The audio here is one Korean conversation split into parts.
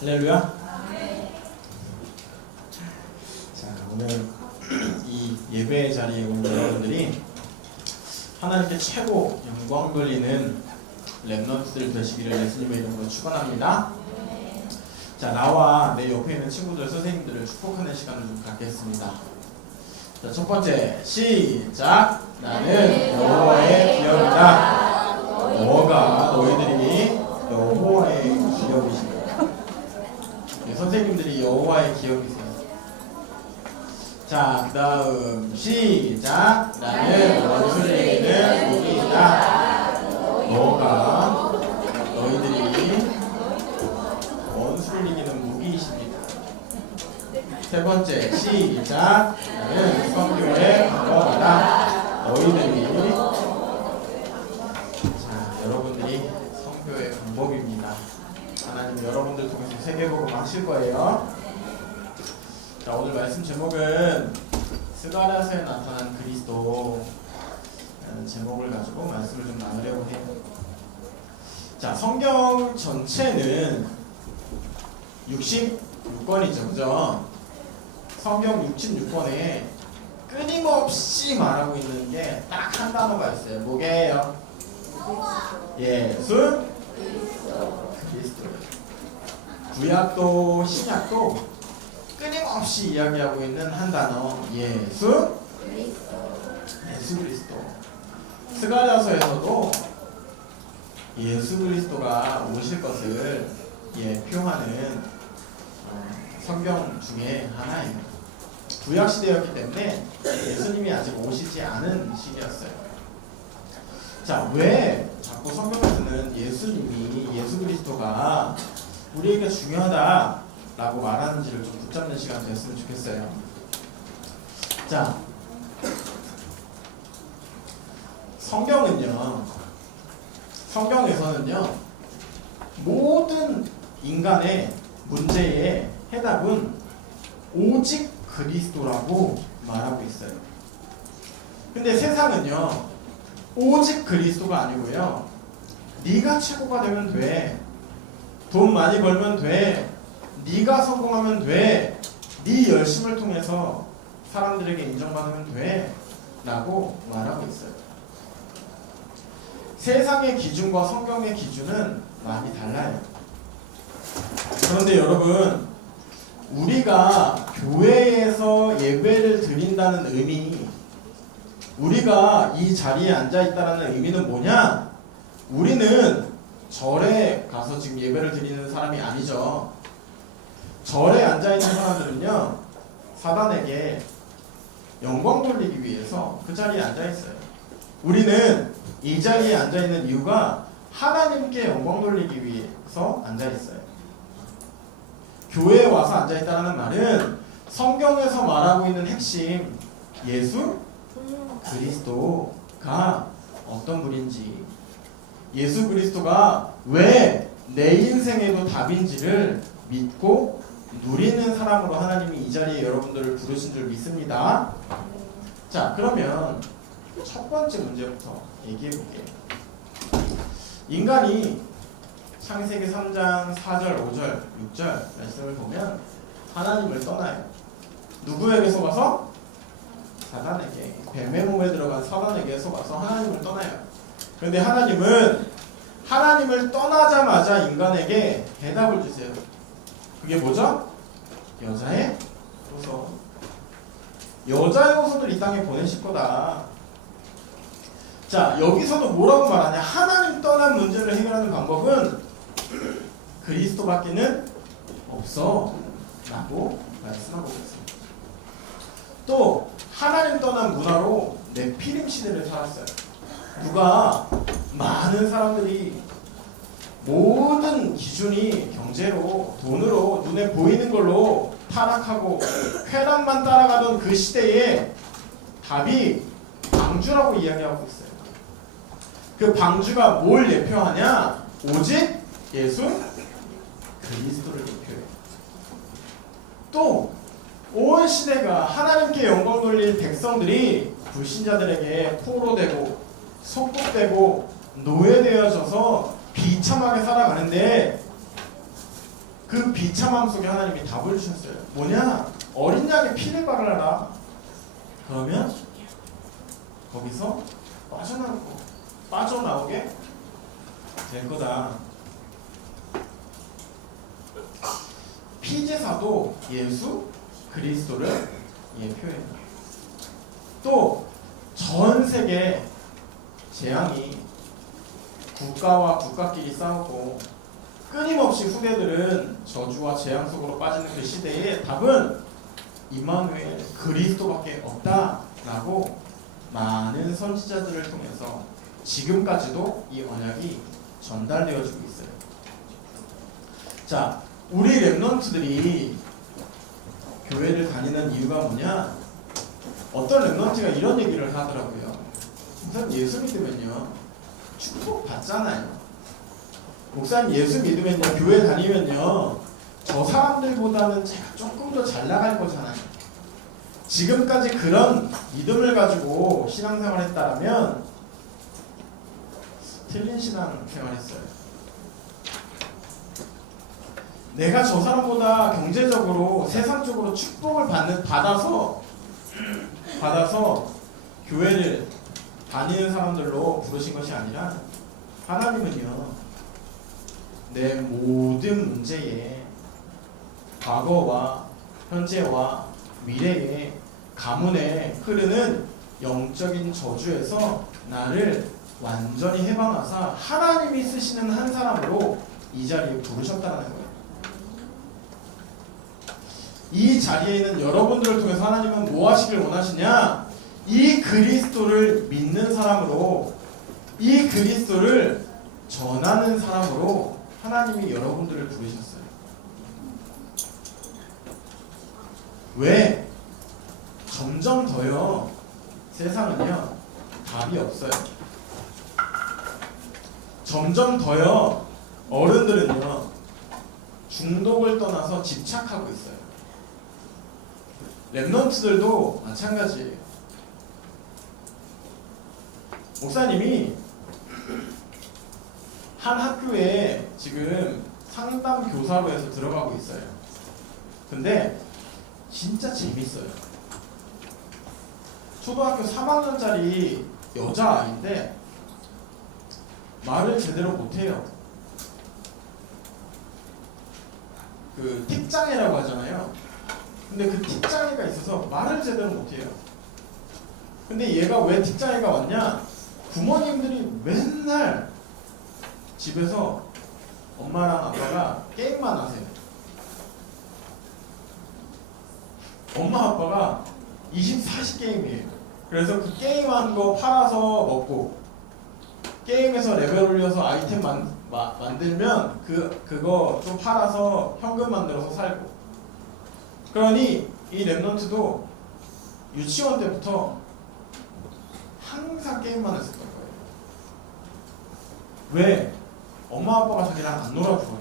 할렐루야. 자, 오늘 이 예배 자리에 온 여러분들이 하나님께 최고 영광 돌리는 렘넌트들 되시기를 예수님의 이름으로 축원합니다. 자, 나와 내 옆에 있는 친구들, 선생님들을 축복하는 시간을 좀 갖겠습니다. 자, 첫 번째 시작. 나는 여호와의 기업이다. 너가 너희들이 여호와의 기업이시다. 선생님들이 여호와의 기업이세요. 자, 그 다음 시작. 나는 원수를 이기는 무기이다. 너가 너희들이 원수를 이기는 무기이십니다. 세 번째 시작. 나는 성교의 방법이다. 너희들이 여러분들이 성교의 방법입니다. 하나님 여러분들 통해서 세계복음 하실 거예요. 자, 오늘 말씀 제목은 스가랴서에 나타난 그리스도라는 제목을 가지고 말씀을 좀 나누려고 해요. 자, 성경 전체는 66권이죠, 그죠? 성경 66권에 끊임없이 말하고 있는 게 딱 한 단어가 있어요. 뭐게요? 예수 그리스도. 구약도 신약도 끊임없이 이야기하고 있는 한 단어, 예수 그리스도. 스가랴서에서도 예수 그리스도가 오실 것을 예표하는 성경 중에 하나예요. 구약 시대였기 때문에 예수님이 아직 오시지 않은 시기였어요. 자, 왜 자꾸 성경에서는 예수님이, 예수 그리스도가 우리에게 중요하다라고 말하는지를 좀 붙잡는 시간 됐으면 좋겠어요. 자, 성경에서는요, 모든 인간의 문제의 해답은 오직 그리스도라고 말하고 있어요. 근데 세상은요, 오직 그리스도가 아니고요, 네가 최고가 되면 돼, 돈 많이 벌면 돼, 네가 성공하면 돼, 네 열심을 통해서 사람들에게 인정받으면 돼 라고 말하고 있어요. 세상의 기준과 성경의 기준은 많이 달라요. 그런데 여러분, 우리가 교회에서 예배를 드린다는 의미, 우리가 이 자리에 앉아있다는 의미는 뭐냐? 우리는 절에 가서 지금 예배를 드리는 사람이 아니죠. 절에 앉아있는 사람들은요, 사단에게 영광 돌리기 위해서 그 자리에 앉아있어요. 우리는 이 자리에 앉아있는 이유가 하나님께 영광 돌리기 위해서 앉아있어요. 교회에 와서 앉아있다는 말은 성경에서 말하고 있는 핵심, 예수 그리스도가 어떤 분인지, 예수 그리스도가 왜 내 인생에도 답인지를 믿고 누리는 사람으로 하나님이 이 자리에 여러분들을 부르신 줄 믿습니다. 자, 그러면 첫 번째 문제부터 얘기해 볼게요. 인간이 창세기 3장 4절, 5절, 6절 말씀을 보면 하나님을 떠나요. 누구에게 속아서? 사단에게. 뱀의 몸에 들어간 사단에게 속아서 하나님을 떠나요. 그런데 하나님은 하나님을 떠나자마자 인간에게 대답을 주세요. 그게 뭐죠? 여자의 호소. 여자의 호소를 이 땅에 보내실 거다. 자, 여기서도 뭐라고 말하냐? 하나님 떠난 문제를 해결하는 방법은 그리스도밖에는 없어 라고 말씀하고 있습니다. 또 하나님 떠난 문화로 네피림 시대를 살았어요. 누가 많은 사람들이 모든 기준이 경제로, 돈으로, 눈에 보이는 걸로 타락하고 쾌락만 따라가던 그 시대에 답이 방주라고 이야기하고 있어요. 그 방주가 뭘 예표하냐? 오직 예수 그리스도를 예표해요. 또 온 시대가 하나님께 영광 돌릴 백성들이 불신자들에게 포로되고 속국되고 노예되어져서 비참하게 살아가는데 그 비참함 속에 하나님이 답을 주셨어요. 뭐냐? 어린 양의 피를 바르라. 그러면 거기서 빠져나오게 될 거다. 피제사도 예수 그리스도를 표현해요. 또 전 세계 재앙이 국가와 국가끼리 싸우고 끊임없이 후대들은 저주와 재앙 속으로 빠지는 그 시대의 답은 임마누엘 그리스도밖에 없다라고 많은 선지자들을 통해서 지금까지도 이 언약이 전달되어지고 있어요. 자, 우리 랩런트들이 교회를 다니는 이유가 뭐냐? 어떤 랩런트가 이런 얘기를 하더라고요. 우선 예수 믿으면요 축복 받잖아요. 목사님 예수 믿으면요 교회 다니면요 저 사람들보다는 제가 조금 더 잘 나갈 거잖아요. 지금까지 그런 믿음을 가지고 신앙생활 했다라면 틀린 신앙생활 했어요. 내가 저 사람보다 경제적으로 세상적으로 축복을 받아서 교회를 다니는 사람들로 부르신 것이 아니라 하나님은요 내 모든 문제에 과거와 현재와 미래의 가문에 흐르는 영적인 저주에서 나를 완전히 해방하사 하나님이 쓰시는 한 사람으로 이 자리에 부르셨다는 거예요. 이 자리에 있는 여러분들을 통해서 하나님은 뭐 하시길 원하시냐? 이 그리스도를 믿는 사람으로, 이 그리스도를 전하는 사람으로 하나님이 여러분들을 부르셨어요. 왜? 점점 더요 세상은요 답이 없어요. 점점 더요 어른들은요 중독을 떠나서 집착하고 있어요. 랩런트들도 마찬가지예요. 목사님이 한 학교에 지금 상담 교사로 해서 들어가고 있어요. 근데 진짜 재밌어요. 초등학교 3학년짜리 여자아이인데 말을 제대로 못해요. 그 틱장애라고 하잖아요. 근데 그 틱장애가 있어서 말을 제대로 못해요. 근데 얘가 왜 틱장애가 왔냐? 부모님들이 맨날 집에서 엄마랑 아빠가 게임만 하세요. 엄마 아빠가 24시 게임이에요. 그래서 그 게임한 거 팔아서 먹고 게임에서 레벨 올려서 아이템 만들면 그거 좀 팔아서 현금 만들어서 살고. 그러니 이 랩런트도 유치원 때부터 항상 게임만 했었던 거예요. 왜? 엄마 아빠가 자기랑 안 놀아줘요.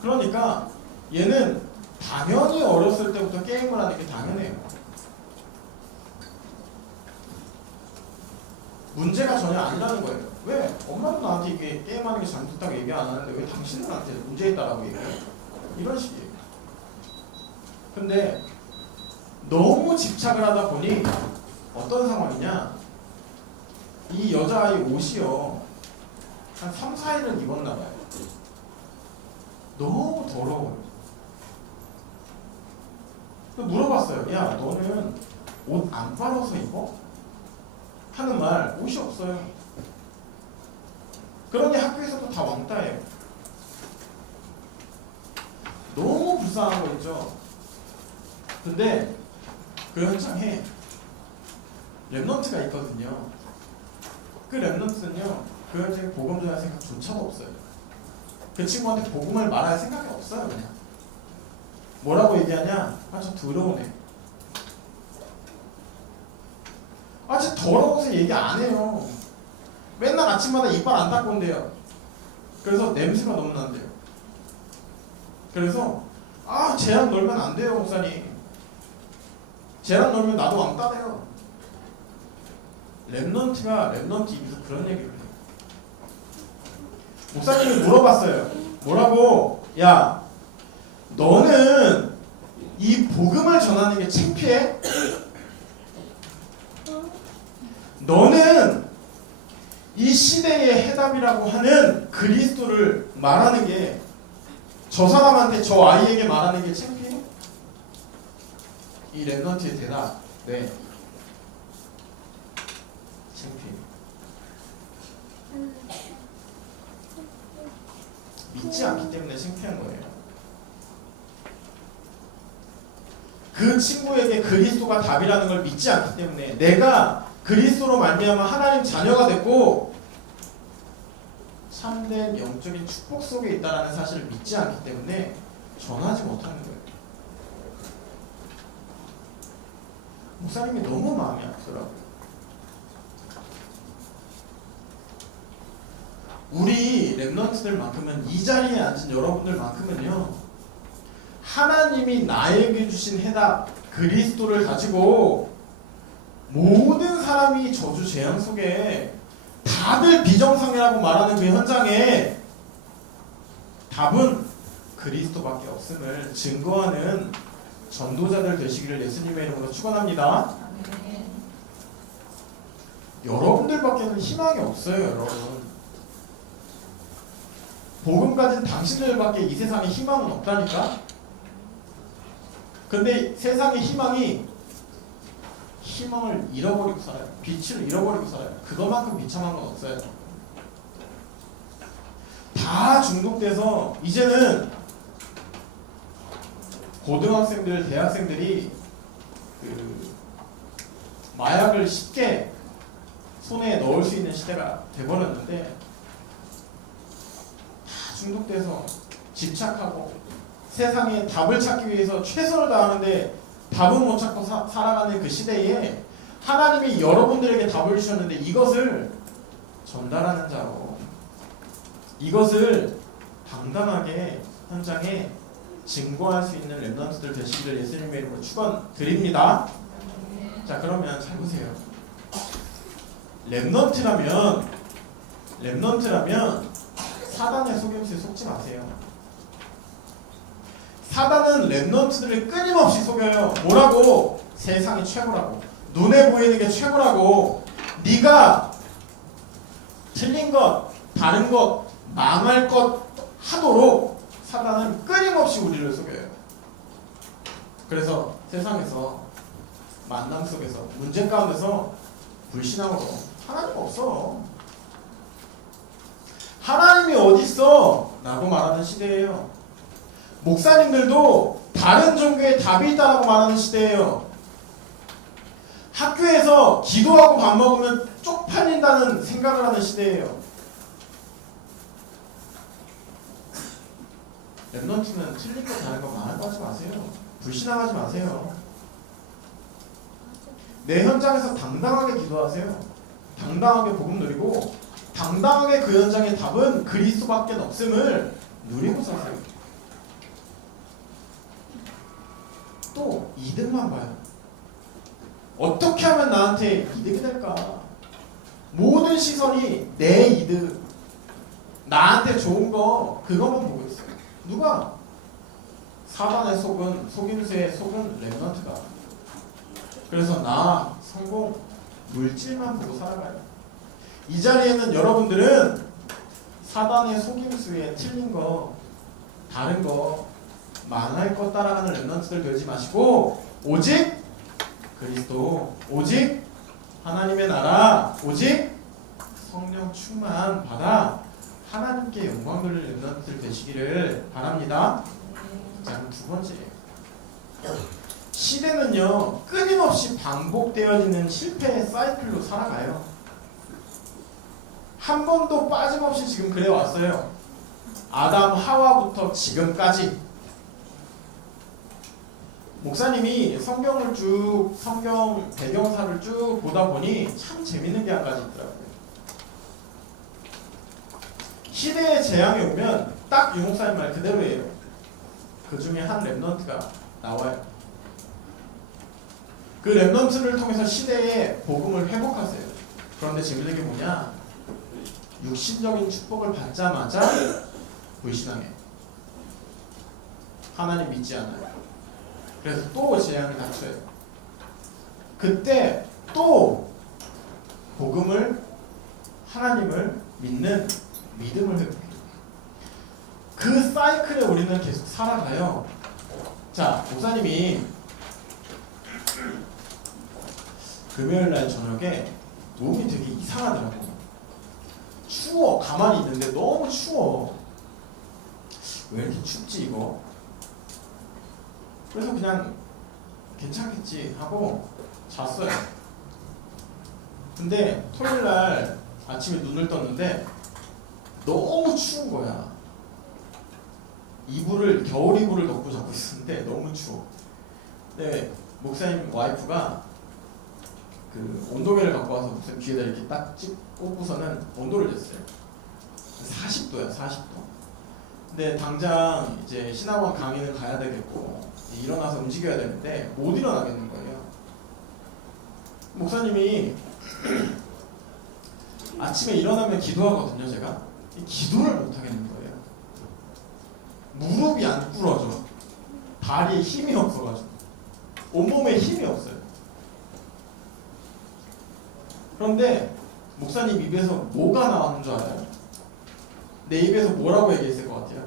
그러니까 얘는 당연히 어렸을 때부터 게임을 하는 게 당연해요. 문제가 전혀 아니라는 거예요. 왜? 엄마도 나한테 이게 게임하는 게 잘못됐다고 얘기 안 하는데 왜 당신은 나한테 문제 있다라고 얘기해요? 이런 식이에요. 근데 너무 집착을 하다 보니 어떤 상황이냐? 이 여자아이 옷이요 한 3, 4일은 입었나 봐요. 너무 더러워요. 물어봤어요. 야, 너는 옷 안 빨아서 입어? 하는 말, 옷이 없어요. 그러니 학교에서도 다 왕따예요. 너무 불쌍한 거 있죠? 근데 그 현장에 랩런트가 있거든요. 그 랩런트는요 그 현장에 복음 전할 생각조차도 없어요. 그 친구한테 복음을 말할 생각이 없어요. 그냥 뭐라고 얘기하냐? 아, 저 더러우네. 아, 진짜 더러워서 얘기 안 해요. 맨날 아침마다 이빨 안 닦고 온대요. 그래서 냄새가 너무 난대요. 그래서 아, 쟤랑 놀면 안 돼요, 목사님. 쟤랑 놀면 나도 왕따 돼요. 랩런트가 랩런트 입에서 그런 얘기를 해요. 목사님이 물어봤어요. 뭐라고? 야, 너는 이 복음을 전하는 게 창피해? 너는 이 시대의 해답이라고 하는 그리스도를 말하는 게 저 사람한테, 저 아이에게 말하는 게 창피해? 이 랩넌트의 대답, 네, 창피해. 믿지 않기 때문에 창피한 거예요. 그 친구에게 그리스도가 답이라는 걸 믿지 않기 때문에, 내가 그리스도로 말미암아 하나님 자녀가 됐고 참된 영적인 축복 속에 있다는 사실을 믿지 않기 때문에 전하지 못하는 거예요. 목사님이 너무 마음이 아프더라고요. 우리 랩런트들만큼은, 이 자리에 앉은 여러분들만큼은요, 하나님이 나에게 주신 해답 그리스도를 가지고 모든 사람이 저주 재앙 속에 다들 비정상이라고 말하는 그 현장에 답은 그리스도밖에 없음을 증거하는 전도자들 되시기를 예수님의 이름으로 축원합니다. 여러분들밖에는 희망이 없어요, 여러분. 복음 가진 당신들밖에 이 세상에 희망은 없다니까? 근데 세상의 희망을 잃어버리고 살아요. 빛을 잃어버리고 살아요. 그것만큼 비참한 건 없어요. 다 중독돼서 이제는 고등학생들, 대학생들이 그 마약을 쉽게 손에 넣을 수 있는 시대가 돼버렸는데, 다 중독돼서 집착하고 세상에 답을 찾기 위해서 최선을 다하는데 답은 못 찾고 살아가는 그 시대에 하나님이 여러분들에게 답을 주셨는데, 이것을 전달하는 자로, 이것을 당당하게 현장에 증거할 수 있는 랩런트들 되시기를 예수님의 이름으로 축원드립니다. 자, 그러면 잘 보세요. 랩런트라면 사단의 속임수에 속지 마세요. 사단은 랩런트들을 끊임없이 속여요. 뭐라고? 세상이 최고라고, 눈에 보이는 게 최고라고, 네가 틀린 것, 다른 것, 망할 것 하도록 사단은 끊임없이 우리를 속여요. 그래서 세상에서, 만남 속에서, 문제 가운데서 불신앙으로 하나님 없어, 하나님이 어딨어? 라고 말하는 시대예요. 목사님들도 다른 종교에 답이 있다라고 말하는 시대예요. 학교에서 기도하고 밥 먹으면 쪽팔린다는 생각을 하는 시대예요. 랩런트는 틀린 거 다른 거 많은 거 하지 마세요. 불신앙하지 마세요. 내 현장에서 당당하게 기도하세요. 당당하게 복음 누리고, 당당하게 그 현장의 답은 그리스도밖에 없음을 누리고 사세요. 또 이득만 봐요. 어떻게 하면 나한테 이득이 될까? 모든 시선이 내 이득, 나한테 좋은 거, 그것만 보고 있어요. 누가? 사단의 속은, 속임수의 속은 랩런트가. 그래서 나 성공, 물질만 보고 살아가요. 이 자리에는 여러분들은 사단의 속임수에 틀린 거, 다른 거, 망할 것 따라가는 랩런트들 되지 마시고, 오직 그리스도, 오직 하나님의 나라, 오직 성령 충만 받아 하나님께 영광 돌릴 랩런트들 되시기를 바랍니다. 자, 그럼 두 번째, 시대는요 끊임없이 반복되어지는 실패의 사이클로 살아가요. 한 번도 빠짐없이 지금 그래 왔어요. 아담 하와부터 지금까지. 목사님이 성경 배경사를 쭉 보다 보니 참 재밌는 게 한 가지 있더라고요. 시대의 재앙이 오면 딱 유 목사님 말 그대로예요. 그 중에 한 랩런트가 나와요. 그 랩런트를 통해서 시대의 복음을 회복하세요. 그런데 재밌는 게 뭐냐? 육신적인 축복을 받자마자 불신앙해. 하나님 믿지 않아요. 그래서 또 재앙이 닥쳐요. 그때 또 복음을, 하나님을 믿는 믿음을 회복해요. 그 사이클에 우리는 계속 살아가요. 자, 목사님이 금요일날 저녁에 몸이 되게 이상하더라고. 추워. 가만히 있는데 너무 추워. 왜 이렇게 춥지 이거? 그래서 그냥 괜찮겠지 하고 잤어요. 근데 토요일날 아침에 눈을 떴는데 너무 추운 거야. 겨울 이불을 덮고 자고 있었는데 너무 추워. 근데 목사님 와이프가 그 온도계를 갖고 와서 목사님 귀에다 이렇게 딱 꽂고서는 온도를 쟀어요. 40도야, 40도. 근데 당장 이제 신학원 강의를 가야 되겠고 일어나서 움직여야 되는데 못 일어나겠는 거예요. 목사님이 아침에 일어나면 기도하거든요. 제가 기도를 못 하겠는 거예요. 무릎이 안 꿇어져. 다리에 힘이 없어가지고 온몸에 힘이 없어요. 그런데 목사님 입에서 뭐가 나오는 줄 알아요? 내 입에서 뭐라고 얘기했을 것 같아요?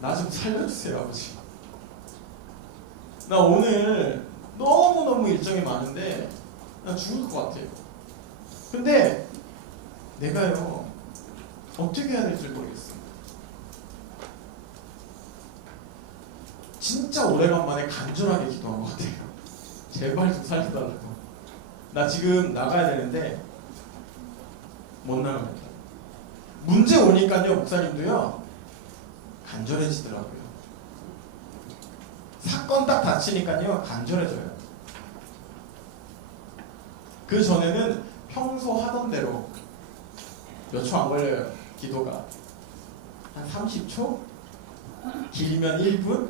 나 좀 살려주세요, 아버지. 나 오늘 너무너무 일정이 많은데 나 죽을 것 같아요. 근데 내가요 어떻게 해야 될지 모르겠어요. 진짜 오래간만에 간절하게 기도한 것 같아요. 제발 좀 살려달라고. 나 지금 나가야 되는데 못 나갑니다. 문제 오니까요 목사님도요 간절해지더라고요. 사건 딱 닥치니까요 간절해져요. 그 전에는 평소 하던 대로 몇 초 안 걸려요. 기도가 한 30초? 길면 1분?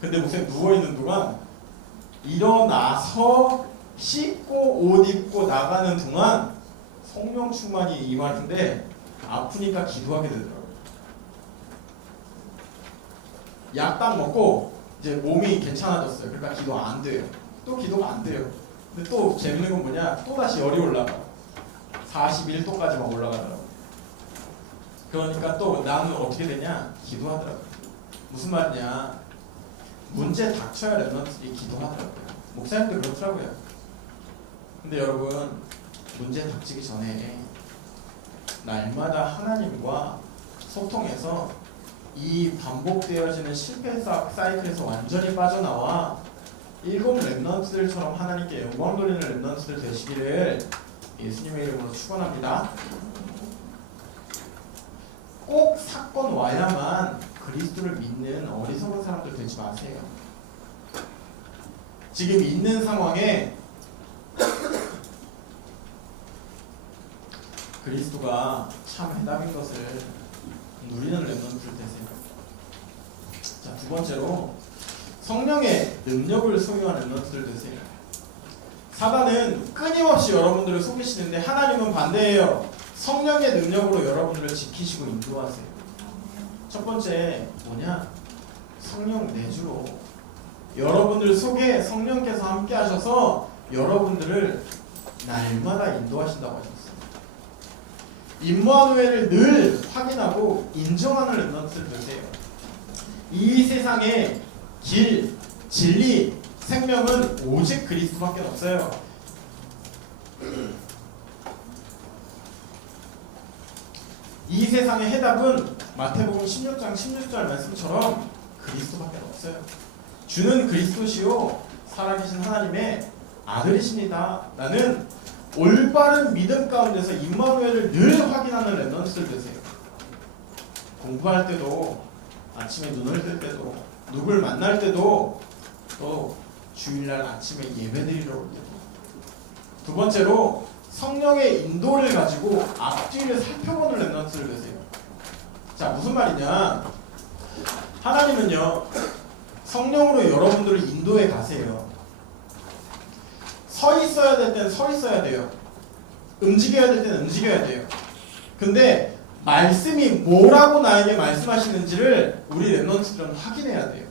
근데 목사님 누워있는 동안 일어나서 씻고 옷 입고 나가는 동안 성령 충만이 임하는데 아프니까 기도하게 되더라고요. 약 딱 먹고 이제 몸이 괜찮아졌어요. 그러니까 기도 안 돼요. 또 기도가 안 돼요. 근데 또 재밌는 건 뭐냐? 또 다시 열이 올라가. 41도까지만 올라가더라고요. 그러니까 또 나는 어떻게 되냐? 기도하더라고요. 무슨 말이냐? 문제 닥쳐야 랩런트들이 기도하더라고요. 목사님도 그렇더라고요. 근데 여러분 문제 닥치기 전에 날마다 하나님과 소통해서 이 반복되어지는 실패 사이클에서 완전히 빠져나와 7 랩런트들처럼 하나님께 영광 돌리는 랩런트들 되시기를 예수님의 이름으로 축원합니다. 꼭 사건 와야만 그리스도를 믿는 어리석은 사람들 되지 마세요. 지금 있는 상황에 그리스도가 참 해답인 것을 누리는 랩런트들 되세요. 자, 두 번째로 성령의 능력을 소유한 랩런트들 되세요. 사단은 끊임없이 여러분들을 속이시는데 하나님은 반대예요. 성령의 능력으로 여러분들을 지키시고 인도하세요. 첫 번째 뭐냐? 성령 내주로 여러분들 속에 성령께서 함께 하셔서 여러분들을 날마다 인도하신다고 하셨어요. 임마누엘을 늘 확인하고 인정하는 랩런트들 되세요. 이 세상에 길, 진리, 생명은 오직 그리스도밖에 없어요. 이 세상의 해답은 마태복음 16장 16절 말씀처럼 그리스도밖에 없어요. 주는 그리스도시요 살아계신 하나님의 아들이십니다. 나는 올바른 믿음 가운데서 임마누엘을 늘 확인하는 랩런트들 되세요. 공부할 때도 아침에 눈을 뜰 때도 누굴 만날 때도 또 주일날 아침에 예배드리러 올 때도. 두 번째로 성령의 인도를 가지고 앞뒤를 살펴보는 랩런트들 되세요. 자, 무슨 말이냐? 하나님은요 성령으로 여러분들을 인도해 가세요. 서 있어야 될 때는 서 있어야 돼요. 움직여야 될 때는 움직여야 돼요. 근데 말씀이 뭐라고 나에게 말씀하시는지를 우리 랩런트들은 확인해야 돼요.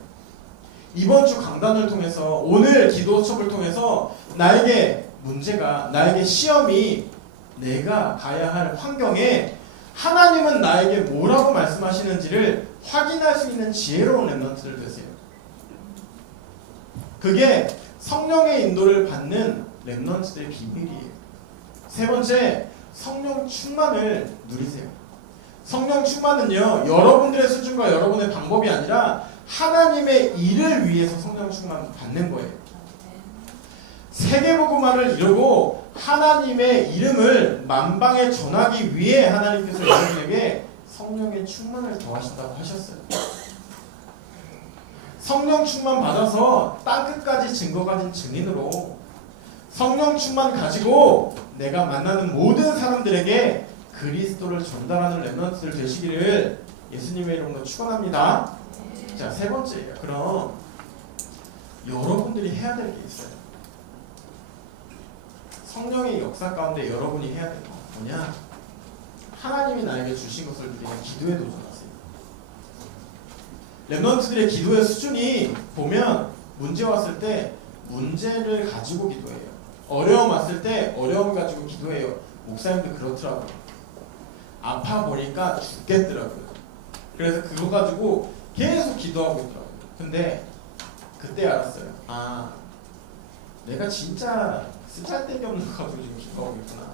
이번 주 강단을 통해서 오늘 기도 수업을 통해서 나에게 문제가 나에게 시험이 내가 가야 할 환경에 하나님은 나에게 뭐라고 말씀하시는지를 확인할 수 있는 지혜로운 랩런트들 되세요. 그게 성령의 인도를 받는 랩런트들의 비밀이에요. 세 번째, 성령 충만을 누리세요. 성령 충만은요, 여러분들의 수준과 여러분의 방법이 아니라 하나님의 일을 위해서 성령 충만을 받는 거예요. 세계복음화를 이루고 하나님의 이름을 만방에 전하기 위해 하나님께서 여러분에게 성령의 충만을 더하신다고 하셨어요. 성령 충만 받아서 땅끝까지 증거 가진 증인으로 성령 충만 가지고 내가 만나는 모든 사람들에게 그리스도를 전달하는 랩런트들 되시기를 예수님의 이름으로 축원합니다. 자, 세 번째예요. 그럼 여러분들이 해야 될 게 있어요. 성령의 역사 가운데 여러분이 해야 될 거 뭐냐? 하나님이 나에게 주신 것을 누리는 기도에 도전하세요. 랩런트들의 기도의 수준이 보면 문제 왔을 때 문제를 가지고 기도해요. 어려움 왔을 때 어려움을 가지고 기도해요. 목사님도 그렇더라고요. 아파 보니까 죽겠더라고요. 그래서 그거 가지고 계속 기도하고 있더라고요. 근데 그때 알았어요. 아, 내가 진짜 쓰잘데기 없는 거 가지고 지금 기도하고 있구나.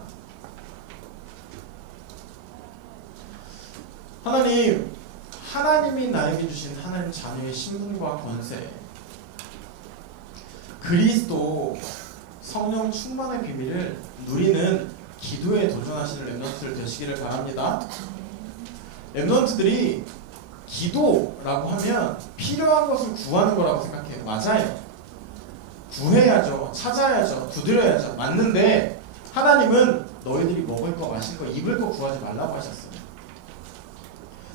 하나님이 나에게 주신 하나님 자녀의 신분과 권세, 그리스도 성령 충만의 비밀을 누리는 기도에 도전하시는 랩런트들 되시기를 바랍니다. 랩런트들이 기도라고 하면 필요한 것을 구하는 거라고 생각해요. 맞아요. 구해야죠. 찾아야죠. 두드려야죠. 맞는데 하나님은 너희들이 먹을 거, 마실 거, 입을 거 구하지 말라고 하셨어요.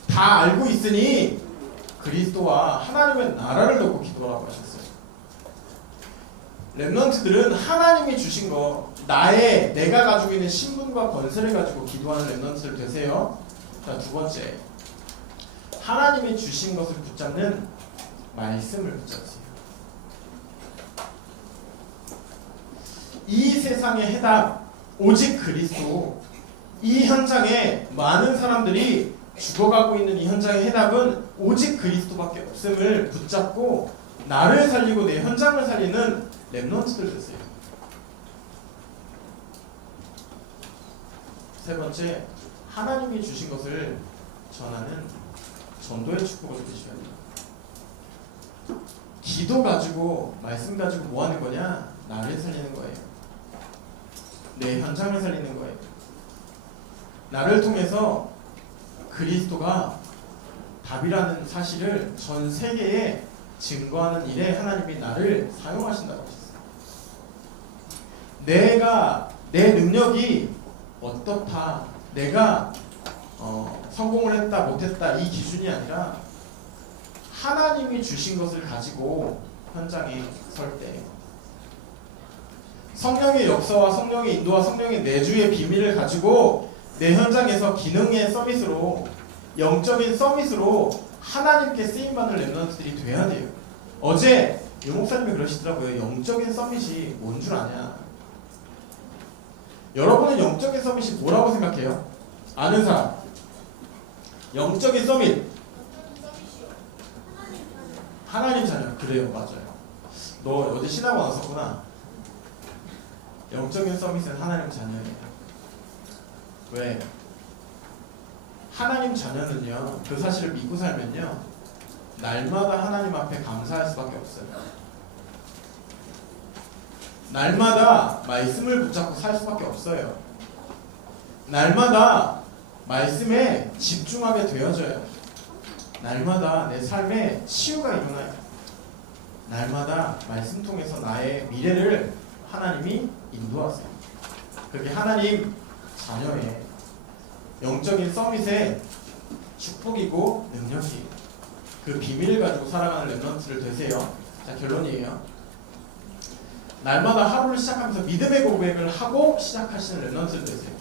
다 알고 있으니 그리스도와 하나님의 나라를 놓고 기도하라고 하셨어요. 랩런트들은 하나님이 주신 거, 내가 가지고 있는 신분과 권세를 가지고 기도하는 랩런트들 되세요. 자, 두 번째, 하나님이 주신 것을 붙잡는 말씀을 붙잡으세요. 이 세상의 해답, 오직 그리스도. 이 현장에 많은 사람들이 죽어가고 있는 이 현장의 해답은 오직 그리스도밖에 없음을 붙잡고 나를 살리고 내 현장을 살리는 랩런트들 되세요. 세 번째, 하나님이 주신 것을 전하는 전도의 축복을 누리셔야 돼요. 기도 가지고, 말씀 가지고 뭐 하는 거냐? 나를 살리는 거예요. 내 현장을 살리는 거예요. 나를 통해서 그리스도가 답이라는 사실을 전 세계에 증거하는 일에 하나님이 나를 사용하신다고 하셨어요. 내 능력이 어떻다, 내가 성공을 했다 못했다 이 기준이 아니라 하나님이 주신 것을 가지고 현장에 설 때 성령의 역사와 성령의 인도와 성령의 내주의 비밀을 가지고 내 현장에서 기능의 서밋으로, 영적인 서밋으로 하나님께 쓰임받는 랩런트들이 돼야 돼요. 어제 유 목사님이 그러시더라고요. 영적인 서밋이 뭔 줄 아냐? 여러분은 영적인 서밋이 뭐라고 생각해요? 아는 사람? 영적인 서밋. 하나님 자녀. 그래요, 맞아요. 너 어제 신하고 나섰구나. 영적인 서밋은 하나님 자녀예요. 왜? 하나님 자녀는요, 그 사실을 믿고 살면요, 날마다 하나님 앞에 감사할 수밖에 없어요. 날마다 말씀을 붙잡고 살 수밖에 없어요. 날마다 말씀에 집중하게 되어져요. 날마다 내 삶에 치유가 일어나요. 날마다 말씀 통해서 나의 미래를 하나님이 인도하세요. 그게 하나님 자녀의 영적인 서밋의 축복이고 능력이에요. 그 비밀을 가지고 살아가는 랩런트를 되세요. 자, 결론이에요. 날마다 하루를 시작하면서 믿음의 고백을 하고 시작하시는 랩런트를 되세요.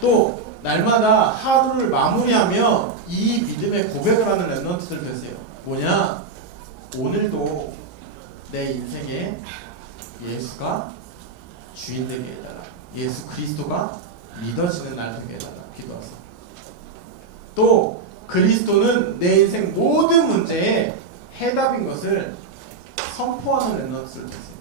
또 날마다 하루를 마무리하며 이 믿음의 고백을 하는 렘넌트들 되세요. 뭐냐? 오늘도 내 인생에 예수가 주인 되게 해달라. 예수 그리스도가 믿어지는 날 되게 해달라. 기도하세요. 또 그리스도는 내 인생 모든 문제에 해답인 것을 선포하는 렘넌트들 되세요.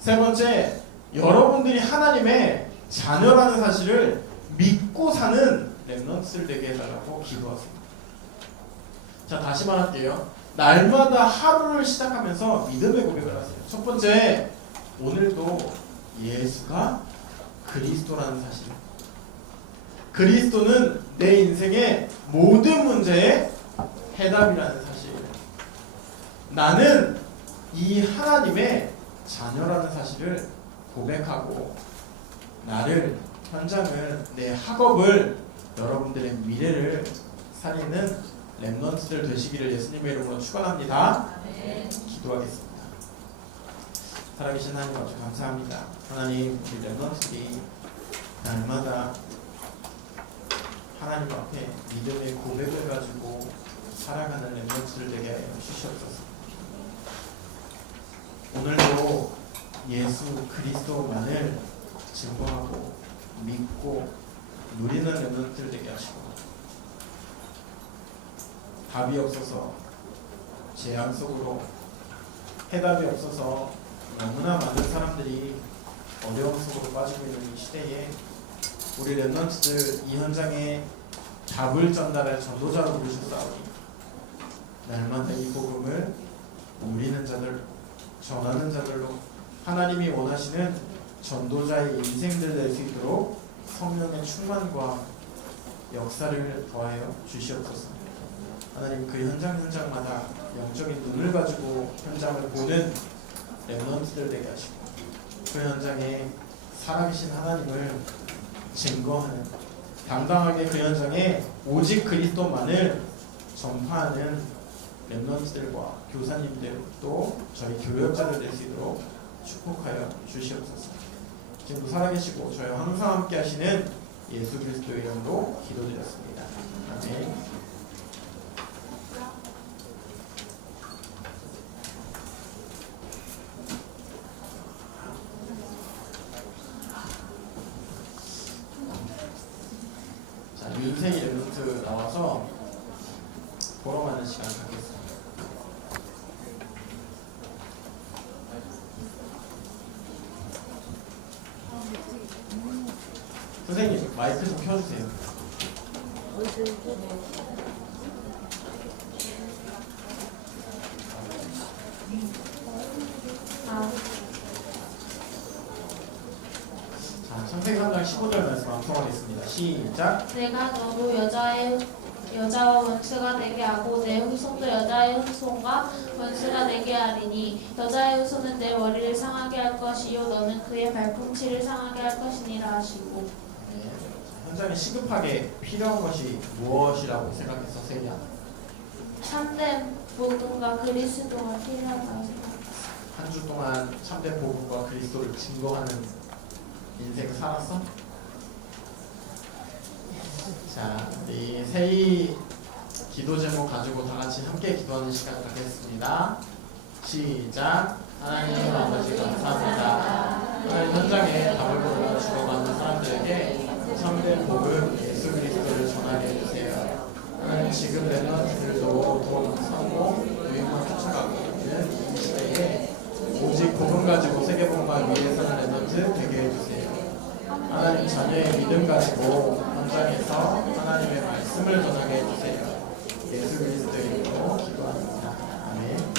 세 번째, 여러분들이 하나님의 자녀라는 사실을 믿고 사는 렘넌트들 되게 해달라고 기도하세요. 자, 다시 말할게요. 날마다 하루를 시작하면서 믿음의 고백을 하세요. 첫 번째, 오늘도 예수가 그리스도라는 사실. 그리스도는 내 인생의 모든 문제의 해답이라는 사실. 나는 이 하나님의 자녀라는 사실을 고백하고 나를, 현장을, 내 학업을, 여러분들의 미래를 살리는 렘넌트들 되시기를 예수님의 이름으로 축원합니다. 기도하겠습니다. 살아계신 하나님 아버지 감사합니다. 하나님, 우리 렘넌트들이 날마다 하나님 앞에 믿음의 고백을 가지고 살아가는 렘넌트들 되게 하여 주시옵소서. 오늘도 예수 그리스도만을 증거하고 믿고 누리는 렘넌트들 되게 하시고, 답이 없어서 재앙 속으로, 해답이 없어서 너무나 많은 사람들이 어려움 속으로 빠지고 있는 이 시대에 우리 렘넌트들 이 현장에 답을 전달할 전도자로 부르셨사오니 날마다 이 복음을 누리는 자들, 전하는 자들로 하나님이 원하시는 전도자의 인생들 될 수 있도록 성령의 충만과 역사를 더하여 주시옵소서. 하나님, 그 현장마다 영적인 눈을 가지고 현장을 보는 렘넌트들 되게 하시고, 그 현장에 살아계신 하나님을 증거하는, 당당하게 그 현장에 오직 그리스도만을 전파하는 렘넌트들과 교사님들, 또 저희 교역자들 될 수 있도록 축복하여 주시옵소서. 지금도 살아계시고 저희와 항상 함께 하시는 예수 그리스도의 이름으로 기도드렸습니다. 아멘. 자, 윤생이 렘넌트 나와서 보러가는 시간 갖겠습니다. 선생님, 마이크 좀 켜주세요. 자, 창세기 3장 15절 말씀 암송하겠습니다. 시작. 내가 너로 여자와 원수가 되게 하고 내 후손도 여자의 후손과 원수가 되게 하리니 여자의 후손은 내 머리를 상하게 할 것이요 너는 그의 발꿈치를 상하게 할 것이니라 하시고. 네, 현장에 시급하게 필요한 것이 무엇이라고 생각해서 세리야? 참된 복음과 그리스도가 필요하다고 생각합니다. 한 주 동안 참된 복음과 그리스도를 증거하는 인생 살았어? 자, 우리 세이 기도 제목 가지고 다 같이 함께 기도하는 시간 갖겠습니다. 시작. 하나님 아버지 감사합니다. 오늘 현장에 답을 보러 죽어가는 사람들에게 참된 복음 예수 그리스도를 전하게 해주세요. 하나님, 지금 렘넌트들도 돈, 성공, 유익만 쫓아가고 있는 이 시대에 오직 복음 가지고 세계복음만 위해 사는 렘넌트 되게 해주세요. 하나님, 자녀의 믿음 가지고 현장에서 하나님의 말씀을 전하게 해주세요. 예수 그리스도의 이름으로 기도합니다. 아멘.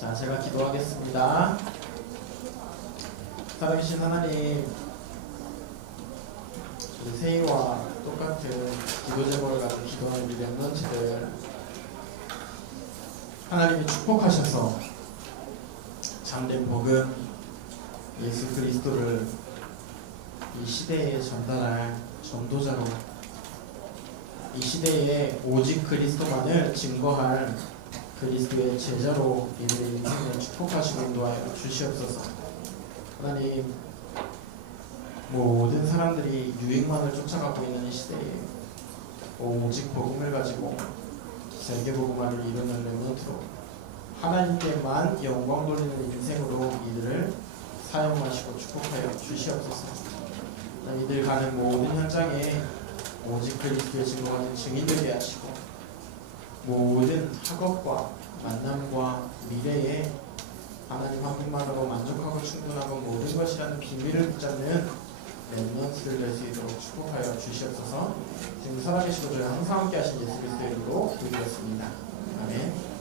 자, 제가 기도하겠습니다. 살아계신 하나님, 우리 세이와 똑같은 기도 제목을 가지고 기도하는 우리 렘넌트들 하나님이 축복하셔서 참된 복음 예수 그리스도를 이 시대에 전달할 전도자로, 이 시대에 오직 그리스도만을 증거할 그리스도의 제자로 이들의 인생을 축복하시고 인도하여 주시옵소서. 하나님, 모든 사람들이 유익만을 쫓아가고 있는 시대에 오직 복음을 가지고 세계복음화를 이루는 렘넌트로 하나님께만 영광 돌리는 인생으로 이들을 사용하시고 축복하여 주시옵소서. 이들 가는 모든 현장에 오직 그리스도의 증거하는 증인되게 하시고 모든 학업과 만남과 미래에 하나님 한 분만으로 만족하고 충분하고 모든 것이라는 비밀을 붙잡는 렘넌트를 낼 수 있도록 축복하여 주시옵소서. 지금 살아계시고 저희 항상 함께 하신 예수 그리스도의 이름으로 기도했습니다. 아멘.